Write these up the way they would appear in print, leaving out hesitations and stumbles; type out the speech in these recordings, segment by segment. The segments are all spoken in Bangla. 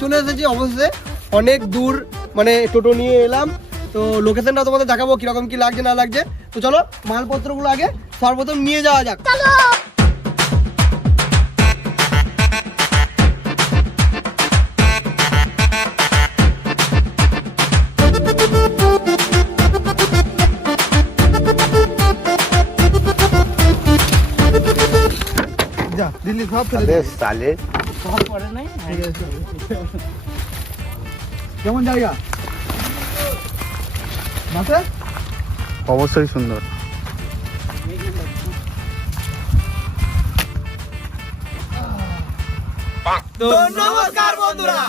চলে এসেছি অবশ্যই অনেক দূর, মানে টোটো নিয়ে এলাম। তো লোকেশনটা তোমাদের দেখাবো কিরকম কি লাগছে না লাগছে। তো চলো মালপত্রগুলো আগে সর্বপ্রথম নিয়ে যাওয়া যাক। যা দিল্লি সব ফেলে সালে সব পড়ে নাই। কেমন জায়গা মাসে? অবশ্যই সুন্দর। তো নমস্কার বন্ধুরা,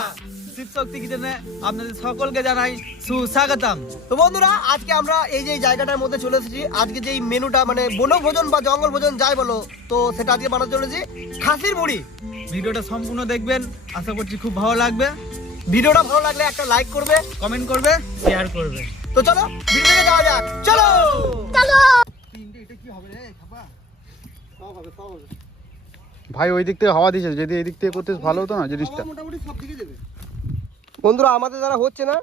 শিবশক্তি কিচেনে আপনাদের সকলকে জানাই সুস্বাগতম। তো বন্ধুরা আজকে আমরা এই যে জায়গাটার মধ্যে চলে এসেছি। আজকে যেই মেনুটা মানে বনভোজন বা জঙ্গল ভোজন যাই বলো, তো সেটা আজকে বানাতে চলেছি খাসির মুড়ি। ভিডিওটা সম্পূর্ণ দেখবেন, আশা করছি খুব ভালো লাগবে। ভিডিওটা ভালো লাগলে একটা লাইক করবে, কমেন্ট করবে, শেয়ার করবে। তো চলো ভিডিওতে যাওয়া যাক। চলো চলো। এটা কি হবে রে খাবা? সব হবে সব হবে। ভাই ওই দিক থেকে হাওয়া দিচ্ছে, যদি এই দিক থেকে করতে ভালো হতো না জিনিসটা। মোটামুটি সব দিকে দেবে। বন্ধুরা আমাদের দ্বারা হচ্ছে না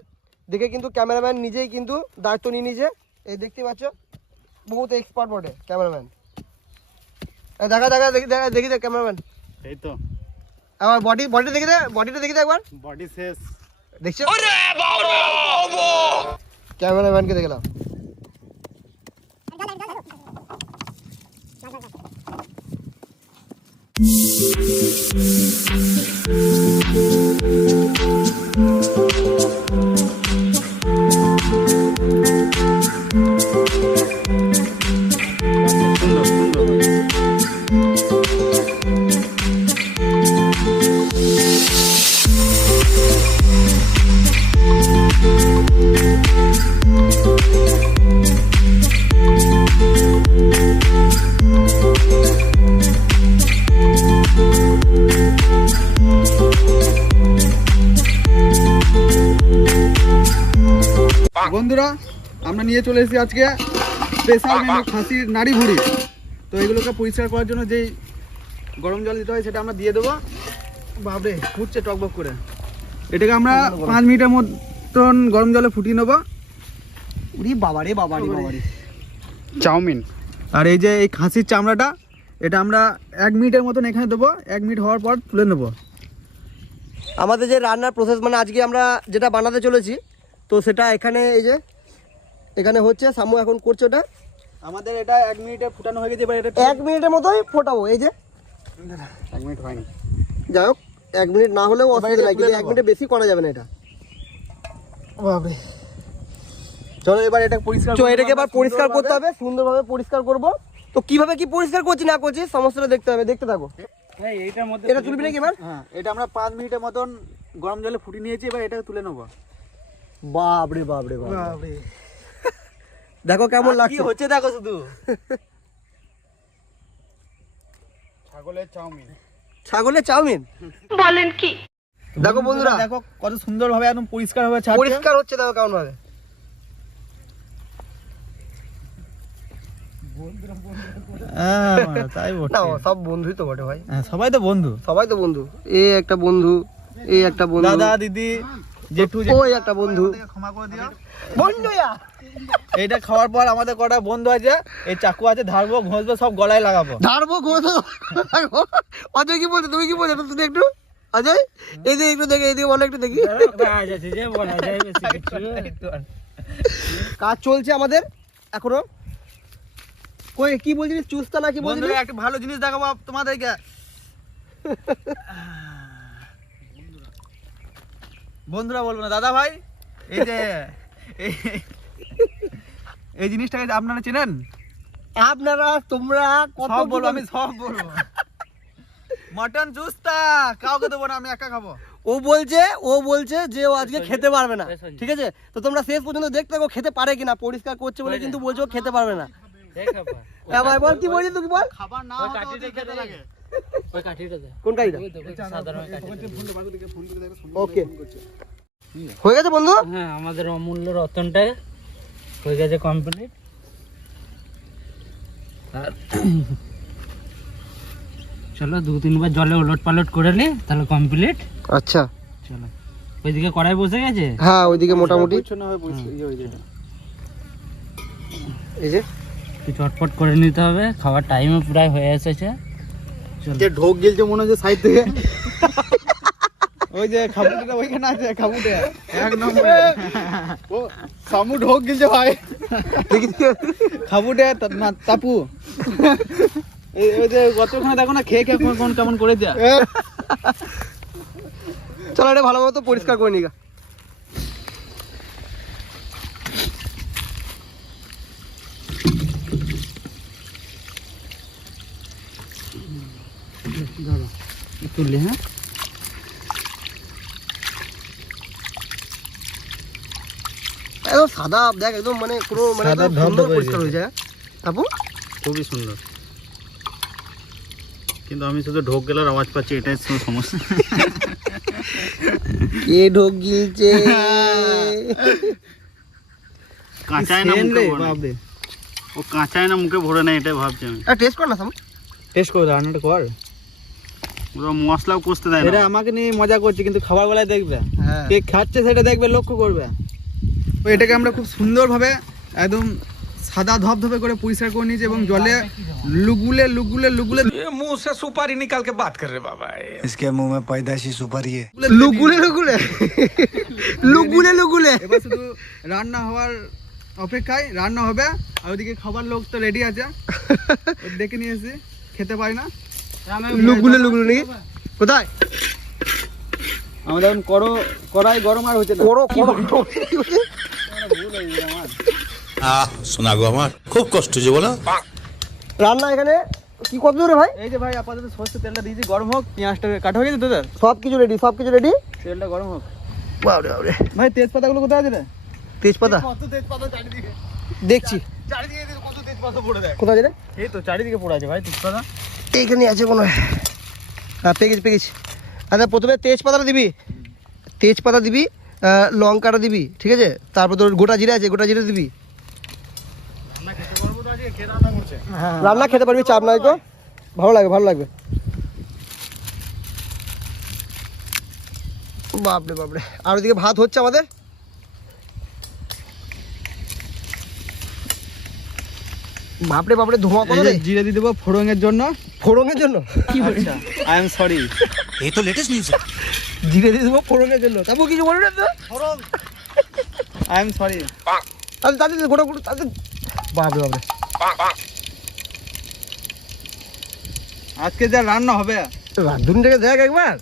দেখে কিন্তু ক্যামেরাম্যান নিজেই কিন্তু দায়িত্ব নিয়ে নিয়েছে। এই দেখতে পাচ্ছ বহুত এক্সপার্ট বটে ক্যামেরাম্যান। দেখা দেখা দেখি দেখি দেখ ক্যামেরাম্যান। এই তো আমার বডিটা দেখি দে, বডিটা দেখি দে একবার। বডি শেষ দেখছো? ক্যামেরাম্যানকে দেখলাম। সুন্দর সুন্দর। বন্ধুরা আমরা নিয়ে চলে এসেছি আজকে স্পেশাল মেনু খাসির নাড়ি ভুড়ি। তো এগুলোকে পরিষ্কার করার জন্য যেই গরম জল দিতে হয় সেটা আমরা দিয়ে দেবো। বাবরে ফুটছে টকবক করে। এটাকে আমরা 5 মিনিটের মতন গরম জলে ফুটিয়ে নেবো। উরি বাবারে বাবারে বাবারে। চাউমিন আর এই যে এই খাসির চামড়াটা, এটা আমরা 1 মিনিটের মতন এখানে দেবো। 1 মিনিট হওয়ার পর তুলে নেবো। আমাদের যে রান্নার প্রসেস মানে আজকে আমরা যেটা বানাতে চলেছি, তো সেটা এখানে এই যে এখানে হচ্ছে সামু এখন করছে ওটা। আমাদের এটা 1 মিনিটে ফুটানো হয়ে গেছে। এবার এটা 1 মিনিটের মতোই ফোটাবো। এই যে 1 মিনিট হয়নি, যাই হোক 1 মিনিট না হলেও অসুবিধা নাই, কিন্তু তুলে 1 নেবো। মিনিটে বেশি করা যাবে না এটা। বাপরে চলো এবার এটা পরিষ্কার তো এটাকে এবার পরিষ্কার করতে হবে, সুন্দরভাবে পরিষ্কার করব। তো কিভাবে কি পরিষ্কার করছি না করছি সমস্যাটা দেখতে হবে, দেখতে থাকো। এইটার মধ্যে এটা তুলবি নাকি এবার? হ্যাঁ, এটা আমরা 5 মিনিটের মতন গরম জলে ফুটিয়ে নিয়েছি। এবার এটাকে তুলে নেবো। বাপরে বাপরে বাপরে, দেখো কেমন লাগছে। হচ্ছে দেখো শুধু ছাগলের চাউমিন। ছাগলের চাউমিন বলেন কি? দেখো বন্ধুরা, দেখো কত সুন্দর ভাবে একদম পরিষ্কার ভাবে ছাড়ছে। পরিষ্কার হচ্ছে দেখো কেমন ভাবে। হ্যাঁ তাই বটে। না সব বন্ধুই তো বটে ভাই, হ্যাঁ, সবাই তো বন্ধু। সবাই তো বন্ধু। এই একটা বন্ধু, এই একটা বন্ধু, দাদা দিদি জেঠু ওই একটা বন্ধু। ক্ষমা করে দিও। বন্ধুয়া এইটা খাওয়ার পর আমাদের কটা বন্ধু আছে, এই চাকু আছে, ধারবো ঘষবো সব গলায় লাগাবো। ধারবো গোতো। অজয় কি বলছো, তুমি কি বলছো তুমি একটু? অজয় এই যে একটু দেখে, এইদিকে বলো একটু দেখি। কাজ চলছে আমাদের এখনো। কই কি বলছিস, চুস্তা না কি বলছিস? বন্ধুরা একটা ভালো জিনিস দেখাবো তোমাদেরকে। বন্ধুরা বলবো না দাদা ভাই, এই যে এই জিনিসটাকে আপনারা চেনেন? আপনারা তোমরা কত সব বলবো, আমি সব বলবো। মটন চুস্তা কাউকে দেবো না, আমি একা খাবো। ও বলছে যে ও আজকে খেতে পারবে না, ঠিক আছে? তো তোমরা শেষ পর্যন্ত দেখতে থাকো খেতে পারে কিনা। পরিষ্কার করছে বলে কিন্তু বলছো ও খেতে পারবে না। হ্যাঁ ভাই বল, কি বলছিস তুই বল। খাবার না হতে খেতে লাগে। কোন কাজটা? ওকে হয়ে গেছে বন্ধু। হ্যাঁ, আমাদের অমূল্য রতনটা হয়ে গেছে কমপ্লিট। চলো 2-3 বার জলে উলট পালট করে নি, তাহলে কমপ্লিট। আচ্ছা চলো ওইদিকে কড়াই বসে গেছে। হ্যাঁ ওইদিকে মোটামুটি পরিচ্ছন্ন হয়ে ইয়ে হয়ে যায়। এই যে একটু চটপট করে নিতে হবে, খাওয়ার টাইমও প্রায় হয়ে এসেছে। যে ঢোক গিলছে মনে হচ্ছে সাইড থেকে। ওই যে খাবুটা ওইখানে আছে, খাবুটা এক নম্বরে ও সামু ঢোক গিলছে ভাই। খাবুটা না তাপু ওই যে গতখানে দেখো না খেয়ে খেয়ে কোন কেমন করে দেয়া। চলো এটা ভালো মতো পরিষ্কার করে নিগা। তুললি হ্যাঁ একদম সাদা দেখ, একদম মানে কোনো মানে সাদা একদম ধবধবে সুন্দর হয়ে পরিষ্কার গেছে। হয়ে যায়। আপু খুবই সুন্দর, কিন্তু আমি শুধু ঢোক গেলার আওয়াজ পাচ্ছি, এটাই শুধু সমস্যা। কে ঢোক গিলছে? কাঁচায় না সেন মুখে রে ভরে নাই। বাপরে। ও কাঁচায় না মুখে ভরে নেয়, এটাই ভাবছি আমি। টেস্ট কর না সামু। টেস্ট করে রান্নাটা কর। ওরা মশলাও কষতে দেয় এটা না। আমাকে নিয়ে মজা করছে, কিন্তু খাবার বেলায় দেখবে হ্যাঁ কে খাচ্ছে সেটা দেখবে, লক্ষ্য করবে। তো এটাকে আমরা খুব সুন্দরভাবে একদম সাদা ধবধবে করে পরিষ্কার করে নিয়েছি এবং জলে লুগুলে লুগুলে লুগুলে मुंह से सुपारी निकाल के बात कर रहे बाबा। इसके मुंह में पैदाइशी सुपारी है। লুগুলে লুগুলে লুগুলে লুগুলে। এবার শুধু রান্না হওয়ার অপেক্ষায়, রান্না হবে আর ওদিকে খাবার লোক তো রেডি আছে। ও ডেকে নিয়ে এসে খেতে পারি না। লুগুলে লুগুলে নাকি? কোথায়? আমাদের এখন কড়াই গরম আর হচ্ছে না। করো করো। सुना गो हमार खूब कष्ट जो बोला। রান্না এখানে কি কত দূরে ভাই? এই যে ভাই আপাতত সরষের তেলটা দিয়েছি, গরম হোক। পেঁয়াজটা কাটা হয়ে গেছে তোদের? সব কিছু রেডি, সব কিছু রেডি। তেলটা গরম হোক। বাবরে বাবরে, ভাই তেজপাতাগুলো কোথায় আছে রে? তেজপাতা কত তেজপাতা চারিদিকে, দেখছি চারিদিকে কত তেজপাতা পড়ে দেয়। কোথায় রে? এই তো চারিদিকে পড়ে আছে ভাই তেজপাতা। এইখানে আছে কোনো। হ্যাঁ পেয়ে গেছি পেয়ে গেছি। আচ্ছা প্রথমে তেজপাতাটা দিবি, তেজপাতা দিবি, লঙ্কাটা দিবি, ঠিক আছে? তারপর তোর গোটা জিরা আছে, গোটা জিরা দিবি। রান্না খেতে পারবি, চাপ নাই তো। ভালো লাগবে ভালো লাগবে। বাপরে বাপরে, আর ওদিকে ভাত হচ্ছে আমাদের। বাপরে বাপরে, ধোঁয়া কত রে? জিরে দিয়ে দেবো ফোড়নের জন্য। ফোড়নের জন্য আচ্ছা আই এম সরি। ये तो लेटेस्ट न्यूज है। জিরে দিয়ে দেবো ফোড়নের জন্য। তারপর কিছু বলবি না তো? I am sorry. তাহলে তাদের গোটা গোটা তাদের। বাপরে বাপরে, আজকে যা রান্না হবে, রাঁধুনিটাকে দেখ একবার।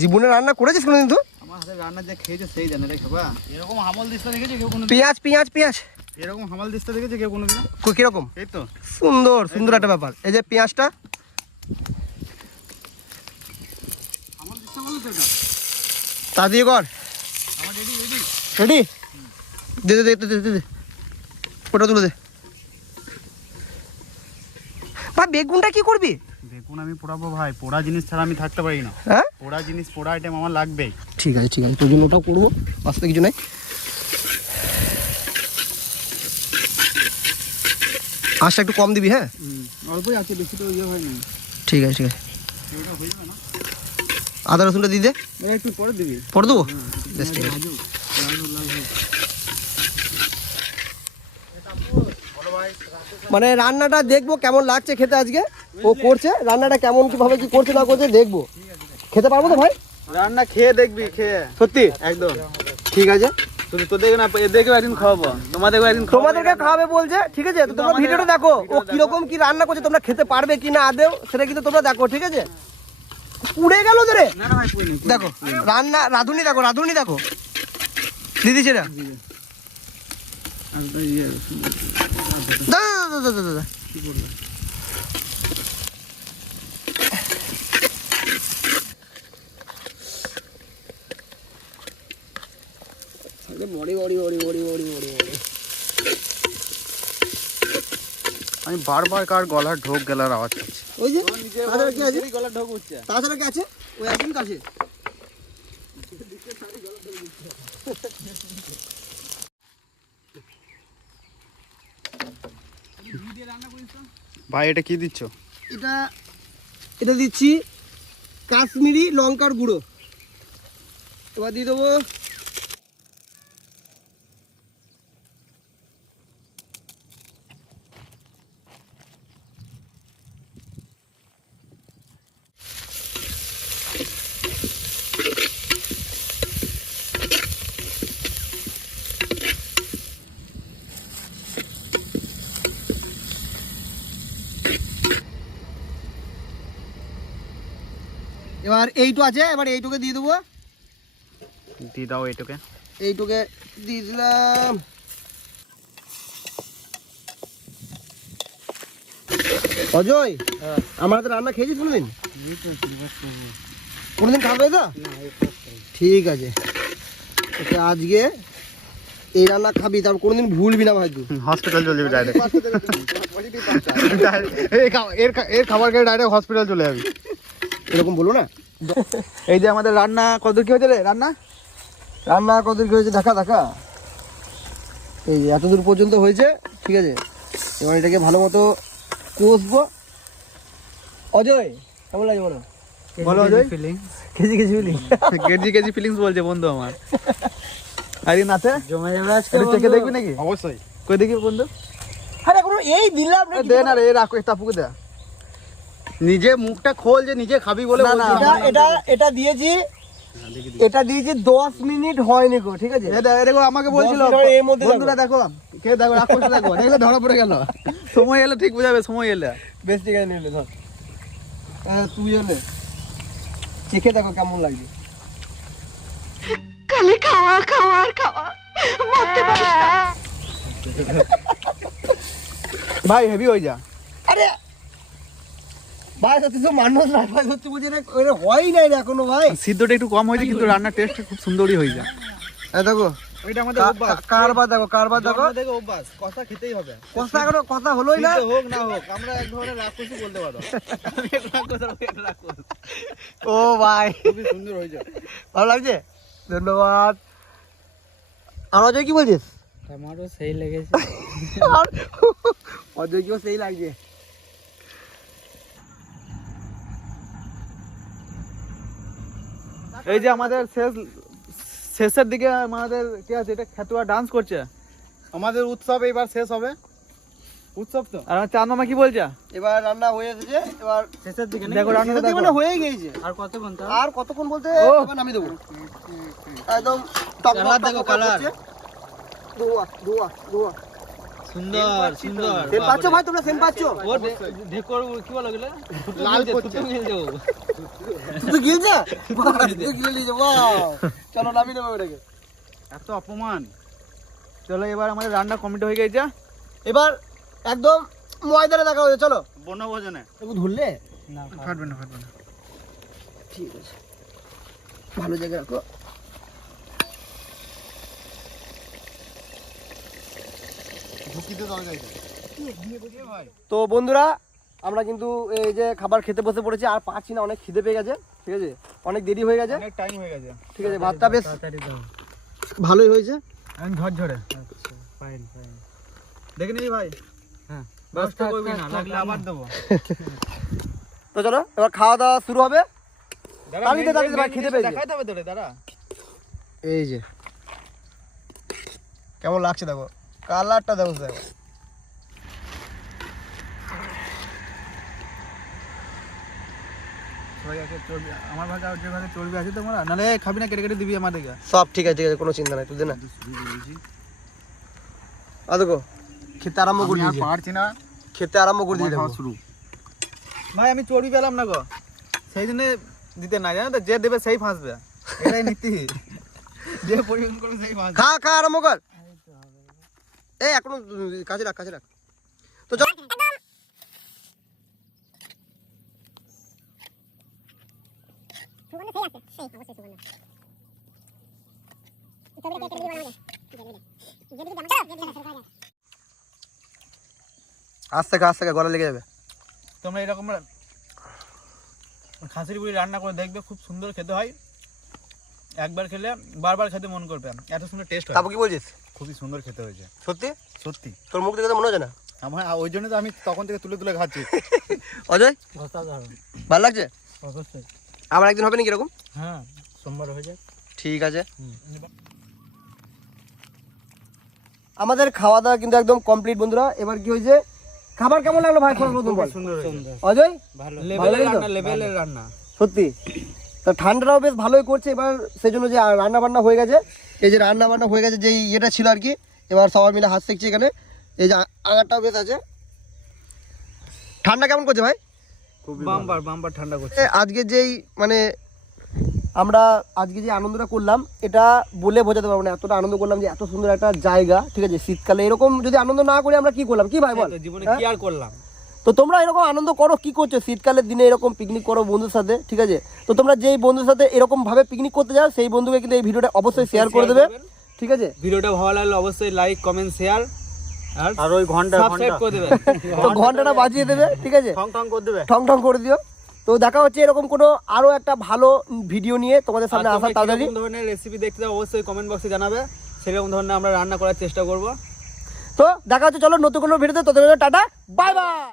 জীবনে রান্না করেছিস কোনোদিন তো? আমার হাতে রান্না যা খেয়েছে সেই জানে রে খাবা। এরকম হামল দিস্তা দেখেছে কেউ কোনো? পেঁয়াজ পেঁয়াজ পেঁয়াজ এরকম হামাল দিস্তা দেখেছে কেউ কোনোদিন? কিরকম এই তো সুন্দর সুন্দর একটা ব্যাপার। এই যে পেঁয়াজটা হামাল দিস্তা বলে তো এটা। তা দিয়ে কর। রেডি? দে দে দে দে দে দে, ওটা তুলে দে। ভাই বেগুনটা কি করবি? দেখুন আমি পোড়াবো ভাই, পোড়া জিনিস ছাড়া আমি থাকতে পারি না। হ্যাঁ পোড়া জিনিস, পোড়া আইটেম আমার লাগবেই। ঠিক আছে ঠিক আছে, তোর জন্য ওটাও করবো, আসতে কিছু নাই। আশা একটু কম দিবি, হ্যাঁ অল্পই আছে, বেশি তো ইয়ে হয়নি। ঠিক আছে ঠিক আছে। আদা রসুনটা দিয়ে দে। এবার একটু পরে দিবি। পরে দেবো, বেশ ঠিক আছে। মানে রান্নাটা দেখবো কেমন লাগছে খেতে আজকে। ও করছে রান্নাটা, কেমন কিভাবে কি করছে না করছে দেখবো। খেতে পারবো তো ভাই? রান্না খেয়ে দেখবি, খেয়ে সত্যি? একদম ঠিক আছে, শুধু তোদেরকে না, এদেরকেও একদিন খাওয়াবো, তোমাদেরকেও একদিন খাওয়াবো। তোমাদেরকে খাওয়াবে বলছে, ঠিক আছে? তো তোমরা ভিডিওটা দেখো, ও কিরকম কি রান্না করছে, তোমরা খেতে পারবে কি না আদেও সেটা কিন্তু তোমরা দেখো, ঠিক আছে? পুড়ে গেল তো রে। না না ভাই পুইনি। দেখো রান্না, রাঁধুনি দেখো, রাঁধুনি দেখো দিদি সেটা। দাদা দাদা দাদা দাদা বড়ি বড়ি বড়ি বড়ি বড়ি বড়ি বড়ি। আমি বারবার কার গলার ঢোক গেলার আওয়াজ পাচ্ছি। ওই যে তাছাড়া কি আছে? গলা ঢোক উঠছে। তাছাড়া কি আছে? ওই একদম কাছে। ভাই এটা কি দিচ্ছ? এটা এটা দিচ্ছি কাশ্মীরি লঙ্কার গুঁড়ো। এবার দিয়ে দেবো এবার এইটু আছে, এবার এইটুকে দিয়ে দেবো, দিয়ে দাও এটুকে। এইটুকে দিয়ে দিলাম। অজয়, আমার তো রান্না খেয়েছিস কোনোদিন? কোনোদিন খাবে তো? ঠিক আছে, ওকে আজকে এই রান্না খাবি, তারপর কোনোদিন ভুলবি না ভাই তুই। হসপিটাল চলে যাবি ডাইরেক্ট। এর খাবার খেয়ে ডাইরেক্ট হসপিটাল চলে যাবি। এরকম বলো না। এই যে আমাদের রান্না কত কি হয়েছে রে? রান্না রান্না কত কি হয়েছে দেখা দেখা। এই যে এতদূর পর্যন্ত হয়েছে, ঠিক আছে। এবার এটাকে ভালো মতো কষবো। অজয় কেমন লাগে বলো? বলো অজয়। কেজি কেজি বলি। কেজি কেজি ফিলিংস বলছে বন্ধু আমার। আরে নাতে জমে যাবে আজকে এটা চেকে বন্ধু। দেখবি নাকি? অবশ্যই। কই দেখি বন্ধু। আরে কোনো এই দিলাম না। দে না রে, রাখো তাপুকে দে। নিজে মুখটা খোল যে নিজে খাবি বলে না, না, বলছিস। এটা এটা এটা দিয়েছি, এটা দিয়েছি 10 মিনিট হয়নি গো, ঠিক আছে। দেখো আমাকে বলছিল 10 মিনিট এর মধ্যে বন্ধুরা দেখো কে দেখো রাক্ষস দেখো দেখলে ধরা পড়ে গেল। সময় এলে ঠিক বুঝাবে, সময় এলে। বেশ ঠিক আছে, নিলে ধর। তুই এলে চেখে দেখো কেমন লাগবে। ভাই হেভি হয়ে যা। আরে ভাই সত্যি তো মানুষ না ভাই, সত্যি বুঝে না ওরে হয়ই নাই রে এখনো ভাই। সিদ্ধটা একটু কম হয়েছে কিন্তু রান্নার টেস্ট খুব সুন্দরই হয়ে যায়। এই দেখো এটা আমাদের অভ্যাস। কারবার দেখো, কারবার দেখো। দেখো অভ্যাস, কষা খেতেই হবে। কথা এখনো কথা হলোই না। হোক না হোক, আমরা এক ধরনের রাক্ষসই বলতে পারো। আমি এক রাক্ষস আর ওই এক রাক্ষস। ও ভাই খুবই সুন্দর হয়ে যায়। ভালো লাগছে, ধন্যবাদ। আর অজয় কি বলছিস? আমারও সেই লেগেছে। আর অজয় কিও সেই লাগছে। এই যে আমাদের শেষের দিকে আমাদের কি আছে, এটা খেতুয়া ডান্স করছে। আমাদের উৎসব এবার শেষ হবে। উৎসব তো। আর আমার চাঁদ মামা কি বলছে? এবার রান্না হয়ে এসেছে, এবার শেষের দিকে দেখো রান্নাটা শেষের দিকে দেখো। মানে হয়ে গিয়েছে। আর কতক্ষণ তো? আর কতক্ষণ বলতে ও। এবার নামিয়ে দেবো একদম। কালার দেখো, কালার। ধোয়া ধোয়া ধোয়া। সুন্দর সুন্দর। সেন পাচ্ছ ভাই, তোমরা সেন পাচ্ছ? ও ঢেকর কি বলো গেলে? লাল করছে। তুই গিলছে? তুই গিলে নিয়ে যাবো। চলো নামিয়ে নেবো ওটাকে। এত অপমান। চলো এবার আমাদের রান্না কমপ্লিট হয়ে গেছে। এবার একদম ময়দানে দেখা হয়েছে, চলো। বনভোজনে। একটু ধরলে না ফাটবে না, ফাটবে না। ঠিক আছে, ভালো জায়গায় রাখো। তো বন্ধুরা, আমরা কিন্তু এই যে খাবার খেতে বসে পড়েছি, আর পারছি না, অনেক খিদে পেয়ে গেছে, ঠিক আছে, অনেক দেরি হয়ে গেছে, অনেক টাইম হয়ে গেছে। ঠিক আছে। ভাতটা বেশ তাড়াতাড়ি দাও। ভালোই হয়েছে। আমি ঝরঝরে আচ্ছা ফাইন ফাইন। দেখে নিবি ভাই। হ্যাঁ ব্যস্ত করবি না, লাগলে আবার দেবো। তো চলো এবার খাওয়া দাওয়া শুরু হবে। তাড়াতাড়ি তাড়াতাড়ি ভাই, খিদে পেয়েছে। দেখাইতে হবে তোরে, দাঁড়া। এই যে কেমন লাগছে দেখো, কালারটা দেখো দেখো। সবাই আছে চর্বি, আমার ভাগে আর যে ভাগে চর্বি আছে তোমরা, নালে খাবি না, কেটে কেটে দিবি আমার দিকে। সব ঠিক আছে, ঠিক আছে, কোনো চিন্তা নাই, তুই দে না। আর দেখো খেতে আরম্ভ করে দিয়েছে, পারছি না। খেতে আরম্ভ করে দিয়ে দেখো। শুরু। ভাই আমি চর্বি পেলাম না গো, সেই জন্য দিতে না, জানো তো, যে দেবে সেই ফাঁসবে, এটাই নীতি। যে পরিমাণ করবে সেই ফাঁসবে। খা খা আরম্ভ কর। এই এখনো কাছে রাখ, কাছে রাখ। তো চল আস্তে খা, আস্তে খা, গলা লেগে যাবে। তোমরা এরকম খাসির বুড়ি রান্না করে দেখবে, খুব সুন্দর খেতে হয়। একবার খেলে বারবার খেতে মন করবে, এত সুন্দর টেস্ট হয়। তারপর কি বলছিস? খুবই সুন্দর খেতে হয়েছে। সত্যি? সত্যি। তোর মুখ দেখে তো মনে হচ্ছে না। আমার ওই জন্য তো আমি তখন থেকে তুলে তুলে খাচ্ছি। অজয় অসাধারণ। ভালো লাগছে? অবশ্যই। আবার একদিন হবে নাকি এরকম? হ্যাঁ সোমবার হয়ে যাক। ঠিক আছে। আমাদের খাওয়া দাওয়া কিন্তু একদম কমপ্লিট বন্ধুরা। এবার কি হয়েছে, খাবার কেমন লাগলো ভাই? প্রথম বল অজয়। লেভেলের রান্না সত্যি তো ঠান্ডাটাও বেশ ভালোই করছে এবার, সেই জন্য যে রান্না বান্না হয়ে গেছে, এই যে রান্না বান্না হয়ে গেছে, যেই ইয়েটা ছিল আর কি, এবার সবাই মিলে হাত সেঁকছে এখানে। এই যে আগারটাও বেশ আছে। ঠান্ডা কেমন করছে ভাই? বাম্পার ঠান্ডা করছে। আজকে যেই মানে আমরা আজকে যে আনন্দটা করলাম এটা বলে বোঝাতে পারবো না, এতটা আনন্দ করলাম যে এত সুন্দর একটা জায়গা, ঠিক আছে, শীতকালে এরকম যদি আনন্দ না করি আমরা কি করলাম, কি ভাই বল? জীবনে হ্যাঁ? কি আর করলাম। তো তোমরা এরকম আনন্দ করো, কি করছো শীতকালের দিনে এরকম পিকনিক করো বন্ধুর সাথে, ঠিক আছে। তো তোমরা যেই বন্ধুর সাথে এরকম ভাবে পিকনিক করতে যাও সেই বন্ধুকে কিন্তু এই ভিডিওটা অবশ্যই শেয়ার করে দেবে, ঠিক আছে। ভিডিওটা ভালো লাগলে অবশ্যই লাইক কমেন্ট শেয়ার আর ওই ঘন্টা সাবস্ক্রাইব করে দেবেন। তো ঘন্টাটা বাজিয়ে দেবে, ঠিক আছে, ঠং ঠং করে দেবে। ঠং ঠং করে দিও। তো দেখা হচ্ছে এরকম কোনো আরো একটা ভালো ভিডিও নিয়ে তোমাদের সামনে আসা তাড়াতাড়ি। কোন ধরনের রেসিপি দেখতে চাও অবশ্যই কমেন্ট বক্সে জানাবে, সেরকম ধরনের আমরা রান্না করার চেষ্টা করব। তো দেখা হচ্ছে, চলো নতুন কোনো ভিডিওতে, ততক্ষণ টাটা, বাই বাই।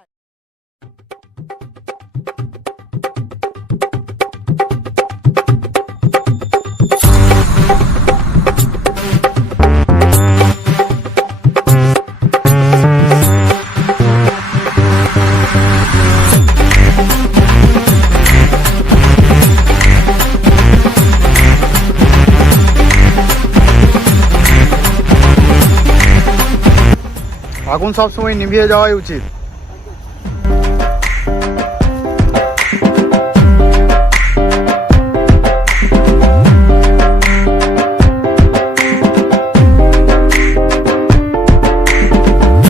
আগুন সবসময় নিভিয়ে যাওয়াই উচিত।